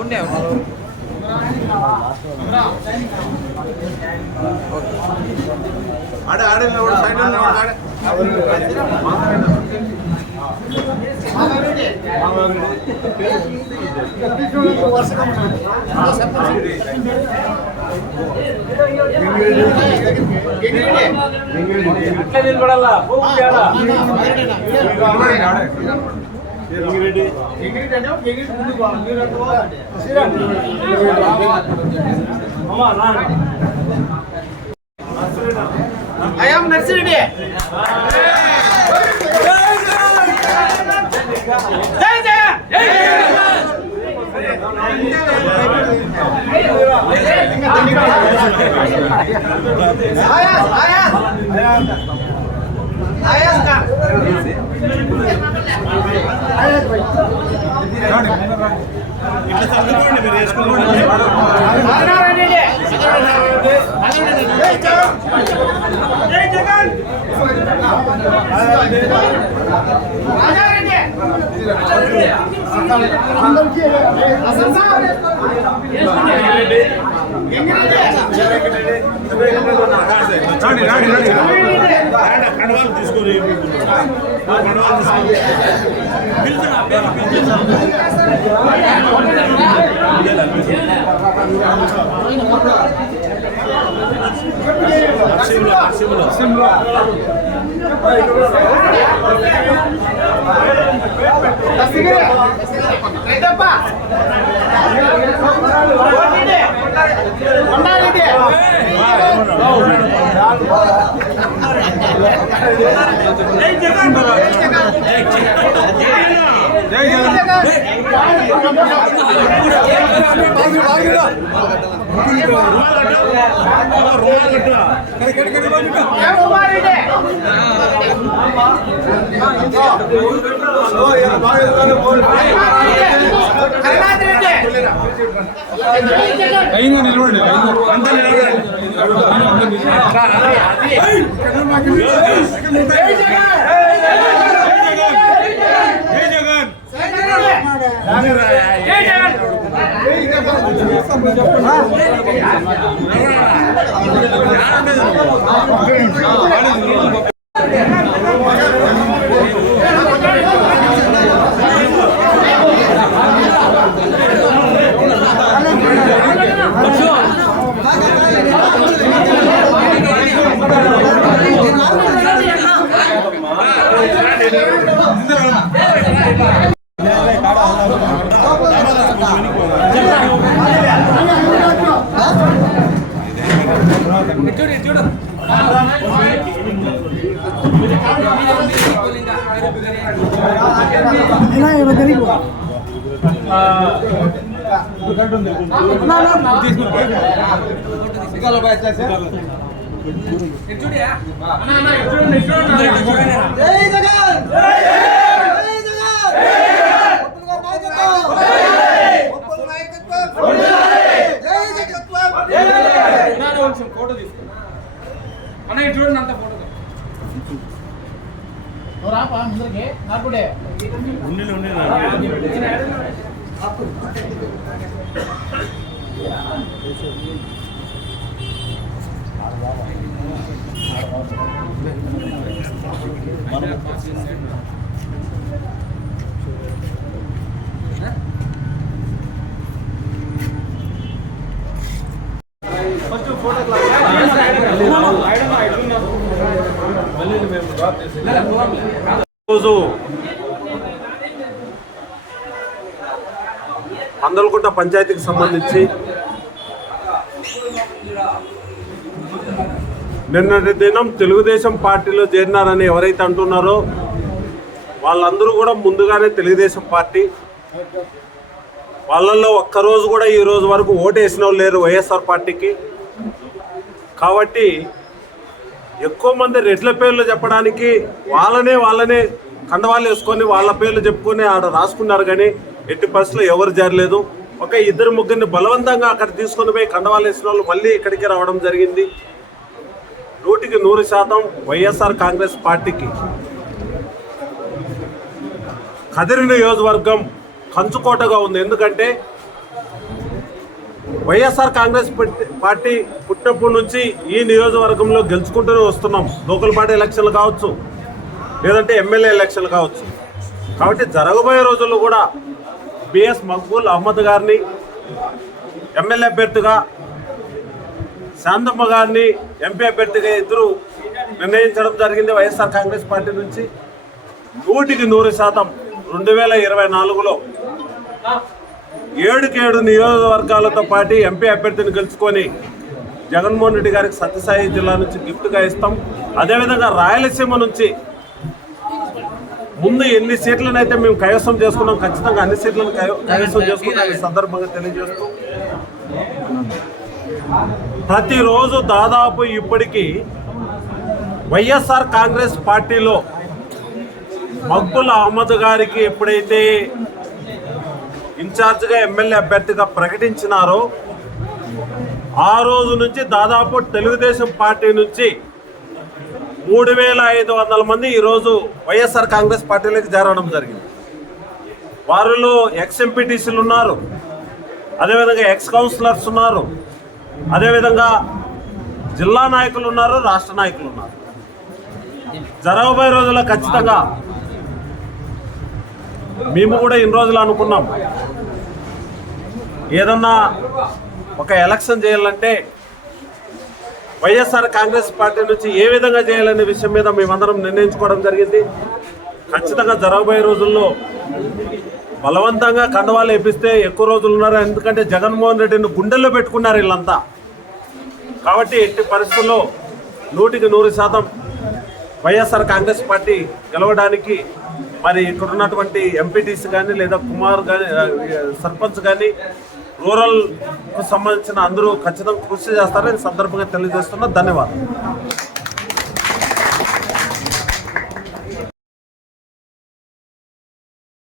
ఉండే ఆడ ఆడే నిలబడాలా I am Nursery. అందలగుట్ట పంచాయతీకి సంబంధించి నిన్నటి దినం తెలుగుదేశం పార్టీలో చేరినారని ఎవరైతే అంటున్నారో వాళ్ళందరూ కూడా ముందుగానే తెలుగుదేశం పార్టీ, వాళ్ళల్లో ఒక్కరోజు కూడా ఈ రోజు వరకు ఓటేసిన వాళ్ళు లేరు వైఎస్ఆర్ పార్టీకి. కాబట్టి ఎక్కువ మంది రెడ్ల పేర్లు చెప్పడానికి వాళ్ళనే కండవాళ్ళు వేసుకొని వాళ్ళ పేర్లు చెప్పుకొని ఆడ రాసుకున్నారు, కానీ ఎట్టి పరిస్థితుల్లో ఎవరు చేరలేదు. ఒక ఇద్దరు ముగ్గురిని బలవంతంగా అక్కడ తీసుకొని పోయి కండవాలు వేసిన వాళ్ళు మళ్ళీ ఇక్కడికి రావడం జరిగింది. 100% వైఎస్ఆర్ కాంగ్రెస్ పార్టీకి కదిరి నియోజకవర్గం కంచుకోటగా ఉంది. ఎందుకంటే వైఎస్ఆర్ కాంగ్రెస్ పార్టీ పుట్టినప్పటి నుంచి ఈ నియోజకవర్గంలో గెలుచుకుంటూనే వస్తున్నాం. లోకల్ పార్టీ ఎలక్షన్లు కావచ్చు, లేదంటే ఎమ్మెల్యే ఎలక్షన్లు కావచ్చు. కాబట్టి జరగబోయే రోజుల్లో కూడా బిఎస్ మక్బూల్ అహ్మద్ గారిని ఎమ్మెల్యే అభ్యర్థిగా, శాంతమ్మ గారిని ఎంపీ అభ్యర్థిగా ఇద్దరు నిర్ణయించడం జరిగింది. వైఎస్ఆర్ కాంగ్రెస్ పార్టీ నుంచి 100% 2024లో 7 నియోజకవర్గాలతో పాటు ఎంపీ అభ్యర్థిని గెలుచుకొని జగన్మోహన్ రెడ్డి గారికి సత్యసాయి జిల్లా నుంచి గిఫ్ట్గా ఇస్తాం. అదేవిధంగా రాయలసీమ నుంచి ముందు ఎన్ని సీట్లనైతే మేము కైవసం చేసుకున్నాం, ఖచ్చితంగా అన్ని సీట్లను కైవసం చేసుకుంటాం. ఈ సందర్భంగా తెలియజేస్తూ ప్రతిరోజు దాదాపు ఇప్పటికీ వైఎస్ఆర్ కాంగ్రెస్ పార్టీలో మక్బూల్ అహ్మద్ గారికి ఎప్పుడైతే ఇన్ఛార్జ్గా ఎమ్మెల్యే అభ్యర్థిగా ప్రకటించినారో ఆ రోజు నుంచి దాదాపు తెలుగుదేశం పార్టీ నుంచి 3500 మంది ఈరోజు వైఎస్ఆర్ కాంగ్రెస్ పార్టీలోకి చేరడం జరిగింది. వారిలో ఎక్స్ ఎంపీటీసీలు ఉన్నారు, అదేవిధంగా ఎక్స్ కౌన్సిలర్స్ ఉన్నారు, అదేవిధంగా జిల్లా నాయకులు ఉన్నారు, రాష్ట్ర నాయకులు ఉన్నారు. జరగబోయే రోజుల్లో ఖచ్చితంగా మేము కూడా ఇన్ని రోజులు అనుకున్నాం, ఏదన్నా ఒక ఎలక్షన్ చేయాలంటే వైఎస్ఆర్ కాంగ్రెస్ పార్టీ నుంచి ఏ విధంగా చేయాలనే విషయం మీద మేమందరం నిర్ణయించుకోవడం జరిగింది. ఖచ్చితంగా జరగబోయే రోజుల్లో బలవంతంగా కండవాళ్ళు వేపిస్తే ఎక్కువ రోజులు ఉన్నారు. ఎందుకంటే జగన్మోహన్ రెడ్డిని గుండెల్లో పెట్టుకున్నారు వీళ్ళంతా. కాబట్టి ఎట్టి పరిస్థితుల్లో 100% వైఎస్ఆర్ కాంగ్రెస్ పార్టీ గెలవడానికి మరి ఇక్కడ ఉన్నటువంటి ఎంపీటీసీ కానీ లేదా కుమార్ కానీ సర్పంచ్ కానీ రూరల్కు సంబంధించిన అందరూ ఖచ్చితంగా కృషి చేస్తారని సందర్భంగా తెలియజేస్తున్నా. ధన్యవాదాలు.